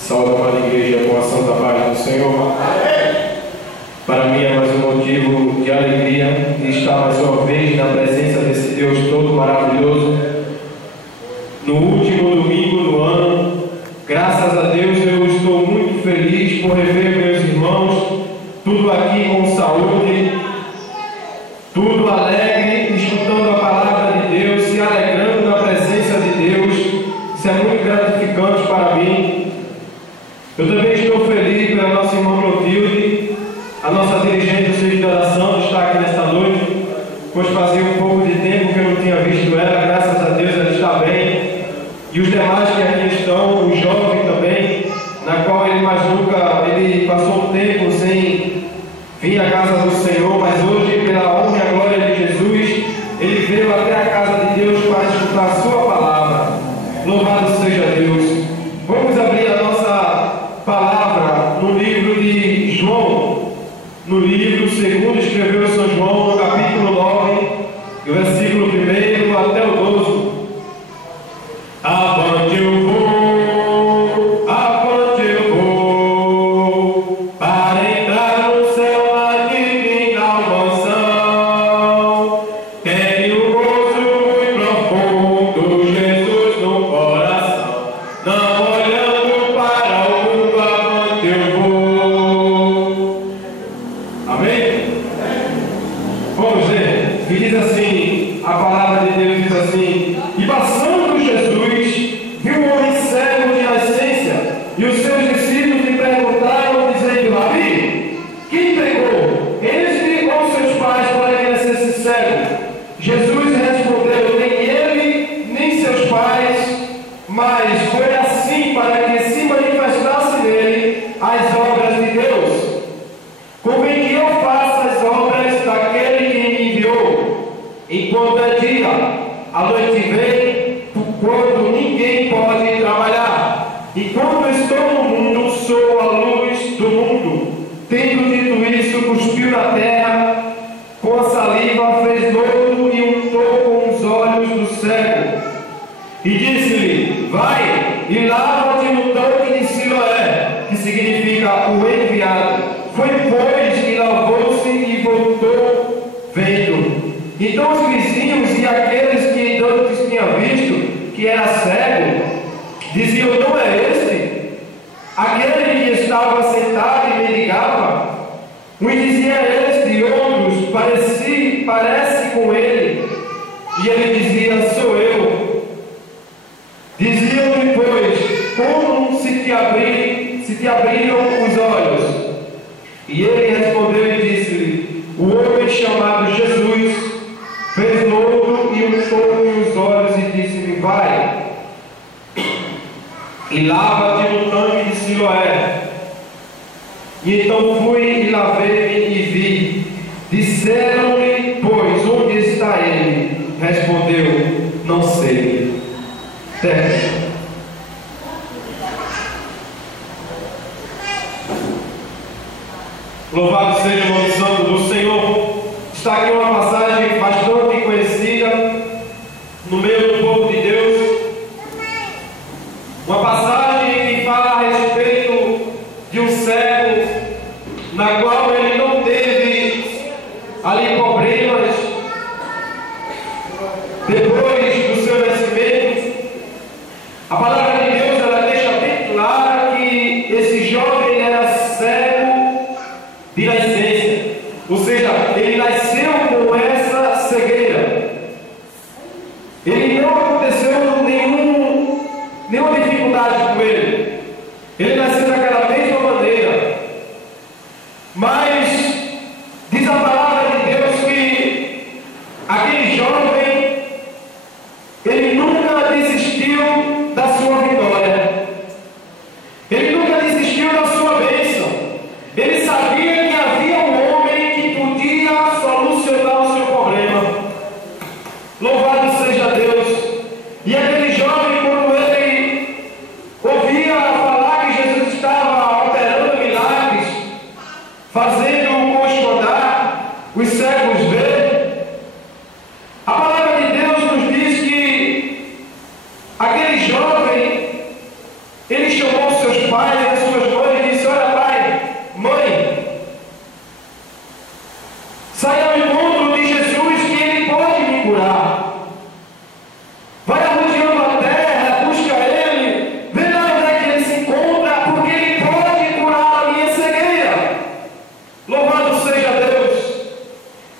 Saúde, amada igreja, com a santa paz do Senhor. Para mim é mais um motivo de alegria de estar mais uma vez na presença desse Deus todo maravilhoso. No último domingo do ano, graças a Deus eu estou muito feliz por rever meus irmãos, tudo aqui com saúde, tudo alegre, escutando a palavra de Deus, se alegrando na presença de Deus. Isso é muito gratificante para mim. Eu também estou feliz pela nossa irmã Clotilde, a nossa dirigente do serviço de oração, de estar aqui nesta noite, pois fazia um pouco de tempo que eu não tinha visto ela. Graças a Deus ela está bem. E os demais que aqui estão, o jovem também, na qual ele mais nunca, ele passou um tempo sem vir à casa do Senhor, mas hoje, pela honra e a glória de Jesus, ele veio até a casa de Deus para escutar a sua palavra. Louvado seja Deus. Vamos abrir a nossa palavra no livro de João, no livro segundo escreveu São João, no capítulo 9, do versículo 1 até o 12. Avante eu vou, para entrar no céu na divina mansão. Tenho gozo muito profundo, Jesus no coração. Não olhando para o mundo, avante eu vou. Amém? Vamos ver. E diz assim, a palavra de Deus diz assim: e passando Jesus, viu um homem cego de nascença, e os seus discípulos lhe perguntaram, dizendo: Rabi, quem pecou, este ou seus pais, para que nascesse cego? Jesus respondeu: nem ele, nem seus pais, mas foi assim para que se manifestasse nele as obras de Deus. Convém que eu faça as obras daquele que me enviou, enquanto é dia. A noite vem, quando ninguém pode trabalhar. Enquanto estou no mundo, sou a luz do mundo. Tendo dito isso, cuspiu na terra, com a saliva fez lodo e untou com os olhos do cego. E disse-lhe: vai e lava-te no tanque de Siloé, que significa o enviado. Foi, pois, e lavou-se e voltou vendo. Então os vizinhos e aqueles que antes tinham visto que era cego, diziam: não é este aquele que estava sentado e mendigava? Uns diziam: este, outros: parece com ele. E ele dizia: sou eu. Diziam-lhe, pois, como se te abriram os olhos? E ele respondeu e disse-lhe: o homem chamado Jesus fez lodo e untou-me os olhos e disse-me: vai e lava-te no tanque de Siloé. E então fui e lavei-me e vi. Disseram-lhe, pois, onde está ele? Respondeu: não sei. Teste. Louvado seja o nome santo do Senhor. Está aqui uma passagem bastante conhecida no meio do povo de Deus. Uma passagem que fala a respeito de um cego, na qual ele não teve ali problemas depois do seu nascimento. A palavra de Deus, ela deixa bem clara que esse jovem era cego de nascença, ou seja, ele nasceu com essa cegueira. Ele não aconteceu nenhuma dificuldade com ele. Ele nasceu daquela mesma maneira. Mas diz a palavra de Deus que aquele jovem, ele nunca desistiu da sua vitória. Ele nunca desistiu da sua bênção. Ele sabia que havia um homem que podia solucionar o seu problema. Louvado seja Deus. E aquele jovem, quando ele ouvia falar que Jesus estava operando milagres, fazendo o coxo andar, os cegos ver, a palavra de Deus nos diz que aquele jovem, ele chamou seus pais e as suas mães e disse: olha, pai, mãe, sai ao encontro de Jesus que Ele pode me curar. Vai arranjando a terra, busca Ele, vê lá onde é que Ele se encontra, porque Ele pode curar a minha cegueira. Louvado seja Deus.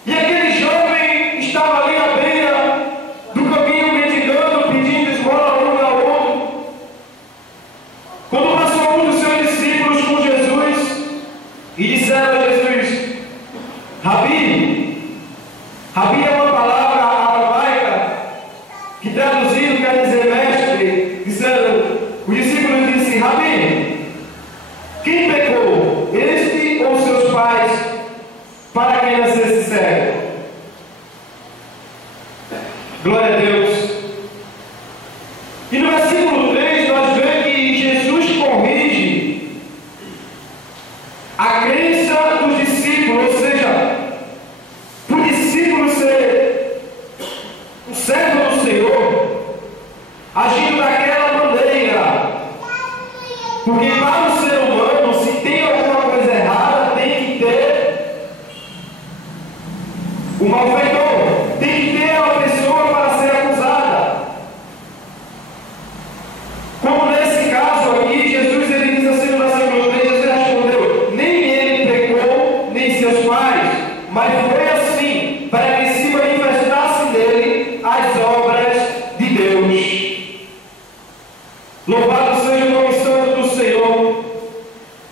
E aquele jovem estava ali à beira do caminho, mendigando, pedindo esmola um ao outro. Quando passou um dos seus discípulos com Jesus e disseram a Jesus: Rabi. Rabi é uma palavra aramaica que traduzido quer dizer mestre. Disseram, os discípulos disseram: Rabi, quem pecou, este ou seus pais, para que nascesse cego? Glória a Deus. E no versículo 3 nós vemos que Jesus corrige a crença dos discípulos, ou seja, para o discípulo ser um servo do Senhor, agindo daquela maneira, porque para o ser humano, se tem alguma coisa errada, tem que ter o malfeitor, tem que ter uma pessoa para ser acusada. Como nesse caso aqui, Jesus ele diz assim no versículo 3, Jesus respondeu: nem ele pecou, nem seus pais, mas foi assim, para que se manifestassem nele as obras de Deus. Louvado seja o nome santo do Senhor.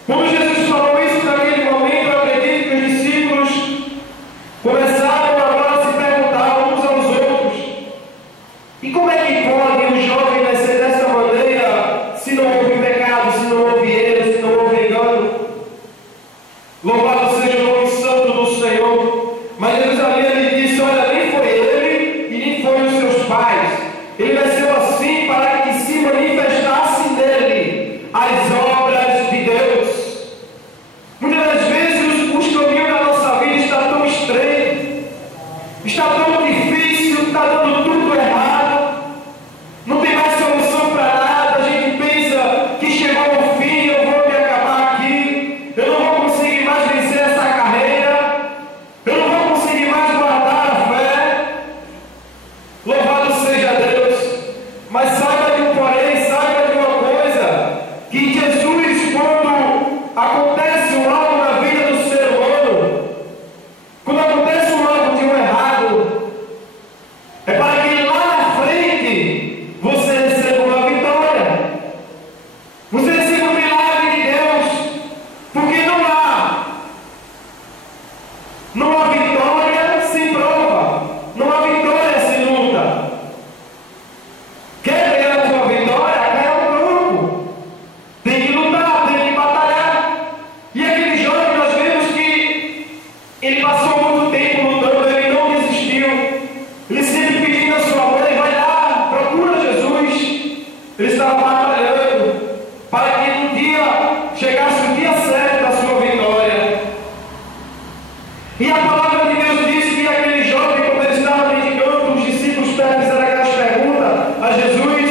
Quando Jesus falou isso naquele momento, eu acredito que os discípulos começaram agora a se perguntar uns aos outros: e como é que pode um jovem nascer dessa maneira, se não houve pecado, se não houve erro, se não houve engano? Louvado seja o nome santo do Senhor. Mas Jesus ali ele disse: olha, nem foi ele e nem foi os seus pais. Ele nasceu assim para que se manifestasse nele as obras de Deus. Muitas das vezes os caminhos da nossa vida estão tão estreitos, está tão difícil, está dando tudo errado, não tem mais solução para nada. A gente pensa que chegou ao fim, eu vou me acabar aqui, eu não vou conseguir mais vencer essa carreira, eu não vou conseguir mais guardar a fé. Louvado seja Deus. Mas saiba de um porém, saiba de uma coisa, que Jesus, quando acontece um algo na vida do ser humano, quando acontece um algo de um errado, é para que lá na frente você receba uma vitória, você receba um milagre de Deus, porque não há vitória sem prova, não há vitória sem luta. Quer ganhar a sua vitória? Ganha o campo. Tem que lutar, tem que batalhar. E aquele jovem, nós vemos que ele passou muito tempo lutando, ele não desistiu. Ele sempre pedindo a sua mãe: vai lá, procura Jesus. Ele estava batalhando para que um dia chegasse o dia certo da sua vitória. E a palavra de Deus diz que aquele jovem, quando ele estava mendigando, os discípulos fizeram aquelas perguntas a Jesus.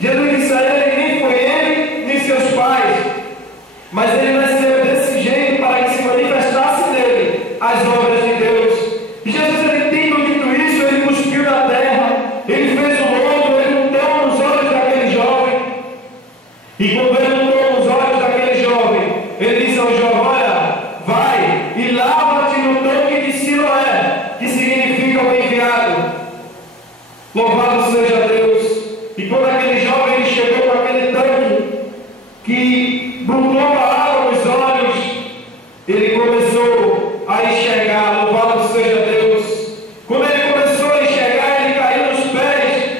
Jesus disse a ele: nem foi ele, nem seus pais, mas ele nasceu desse jeito para que se manifestasse nele as obras de Deus. E Jesus, ele tendo dito isso, ele cuspiu na terra, ele fez um lodo, ele untou nos olhos daquele jovem. E quando ele untou nos olhos daquele jovem, ele disse ao jovem: olha, vai e lava-te no tanque de Siloé, que significa o enviado. Louvado seja Deus. E quando aquele jovem ele chegou com aquele tanque que brotou a água nos olhos, ele começou a enxergar. Louvado seja Deus. Quando ele começou a enxergar, ele caiu nos pés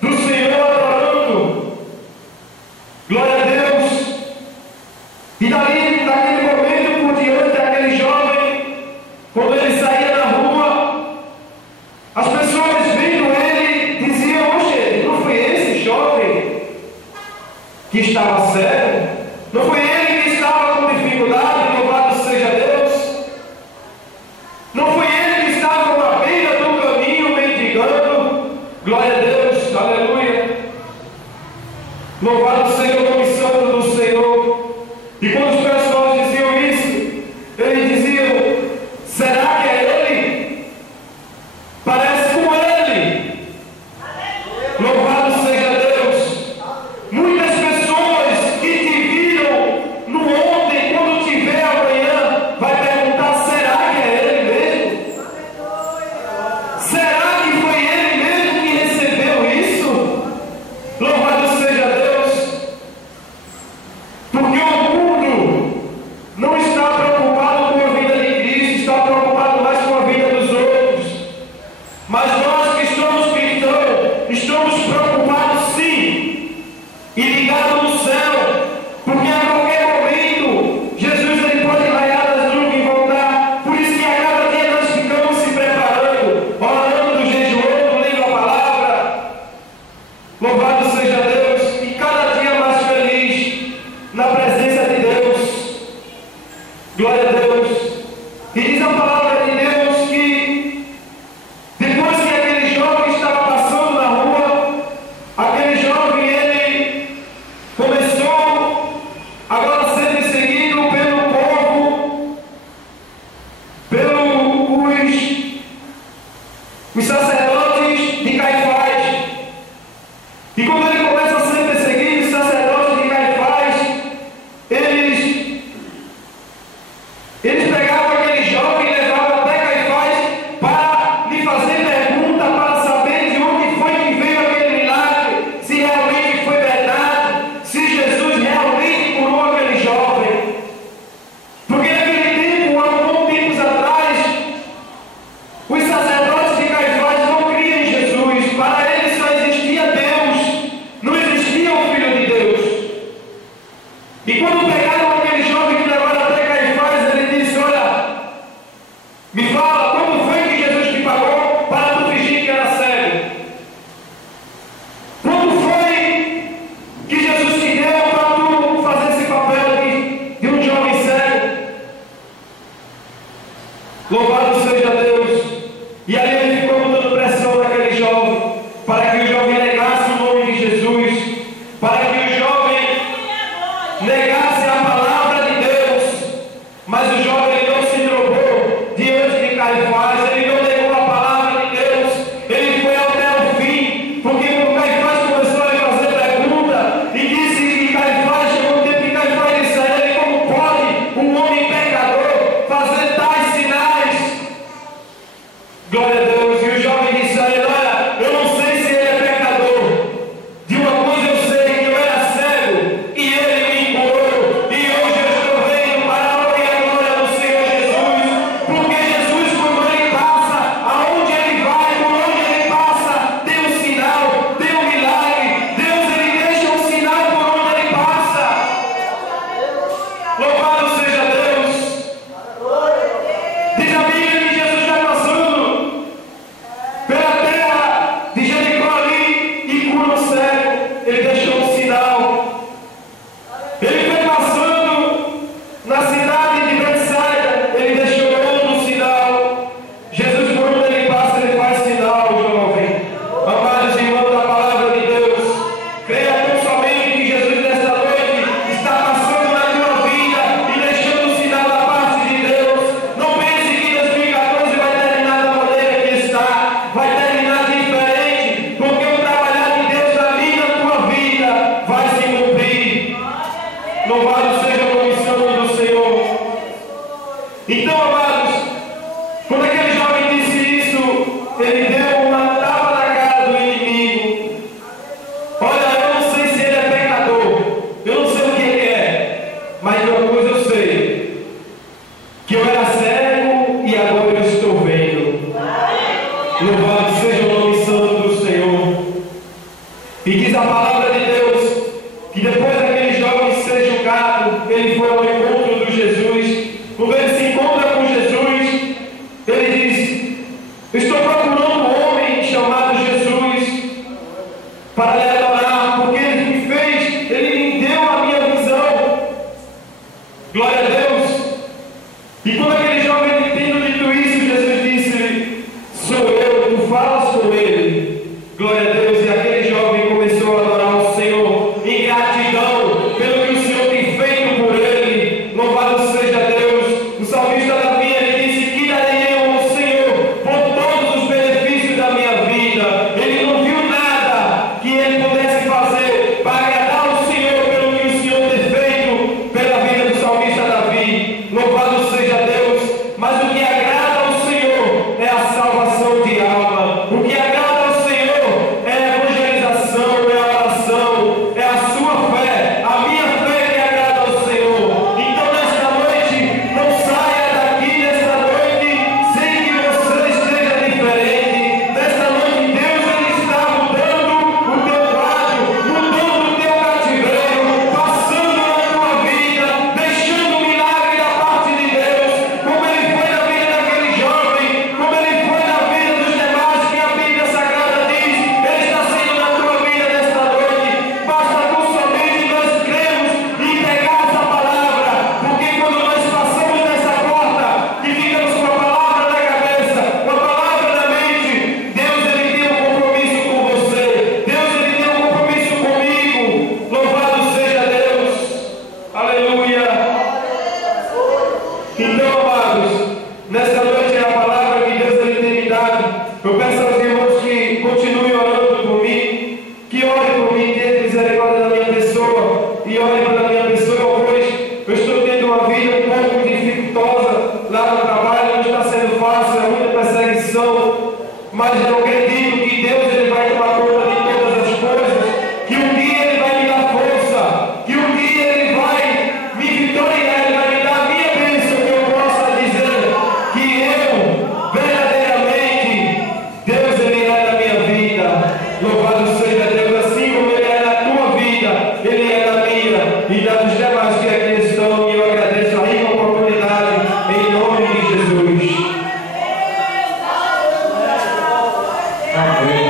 do Senhor adorando. Glória a Deus. E daquele momento por diante, aquele jovem, quando ele saía na rua, as pessoas vendo ele diziam: oxe, não foi esse jovem que estava cego? Não foi ele que estava com dificuldade? Louvado seja Deus. Não foi ele que estava na beira do caminho mendigando? Glória a Deus, aleluia. Louvado seja o nome santo do Senhor. Glória a Deus. E diz a palavra de Deus que depois que aquele jovem estava passando na rua, aquele jovem, ele começou agora a ser perseguido pelo povo, os sacerdotes de Caifás. E quando ele começa a ser perseguido, os sacerdotes de Caifás, eles pegavam aquele jovem e levavam até Caifás para lhe fazer pergunta, para saber de onde foi que veio aquele milagre, se realmente foi verdade, se Jesus realmente curou aquele jovem. Porque naquele tempo, há alguns tempos atrás, os sacerdotes de Caifás não criam em Jesus. Para eles só existia Deus, não existia o Filho de Deus. E quando pegaram aquele jovem que levaram até Caifás, ele disse: olha, me fala, como foi que Jesus te pagou para tu fingir que era cego? Quando foi que Jesus te deu para tu fazer esse papel de um jovem cego? Louvado seja Deus. E aí ele ficou botando pressão naquele jovem, para que o jovem negasse o nome de Jesus, para que o jovem negasse a palavra de Deus. Mas o jovem não se dobrou diante de Caifás, ele não negou a palavra de Deus, ele foi até o fim, porque quando Caifás começou a lhe fazer pergunta, e disse que Caifás, chegou o tempo que Caifás disse a ele: como pode um homem pecador fazer tais sinais? Glória a Deus. E o jovem disse a ele: olha, eu não sei se ele é pecador. De uma coisa eu sei, que eu era cego e ele me curou. E hoje eu estou vendo para a honra e a glória do Senhor Jesus. Porque Jesus, quando ele passa, aonde ele vai, por onde ele passa, tem um sinal, tem um milagre. Deus, ele deixa um sinal por onde ele passa. Louvado seja Deus. Diz a Bíblia que Jesus vai passando pela terra de Jericó ali e cura o cego. Ele deixou um sinal. Ele foi passando na cidade de Betsaida, ele deixou outro sinal. Jesus, por onde ele passa, ele faz sinal, jovem. Amados irmãos da palavra de Deus, creia tão somente que Jesus nesta noite está passando na tua vida e deixando um sinal da parte de Deus. Não pense que 2014 vai terminar da maneira que está, vai terminar diferente, porque o trabalhar de Deus ali na tua vida vai se cumprir. Louvado seja a comissão do Senhor. Então, amados, quando aquele jovem disse isso, ele deu uma tapa na cara do inimigo. Olha, eu não sei se ele é pecador, eu não sei o que ele é, mas uma coisa eu sei, que eu era cego e agora eu estou vendo. Louvado seja o nome santo do Senhor. E diz a palavra de Deus que depois daquele jovem ser julgado, ele foi ao encontro de Jesus. Quando ele se encontra com Jesus, ele diz: estou procurando um homem chamado Jesus para lhe adorar, porque ele me fez, ele me deu a minha visão. Glória a Deus. E quando aquele jovem tendo dito isso, Jesus disse: sou eu, tu falas com ele. Glória a Deus. E aquele jovem começou a adorar o Senhor em gratidão pelo que o Senhor tem feito por ele. Louvado seja Deus. O salmista Davi, ele disse: que darei eu ao Senhor por todos os benefícios da minha vida. Ele não viu nada que ele pudesse fazer para agradar o Senhor pelo que o Senhor tem feito pela vida do salmista Davi. Amém.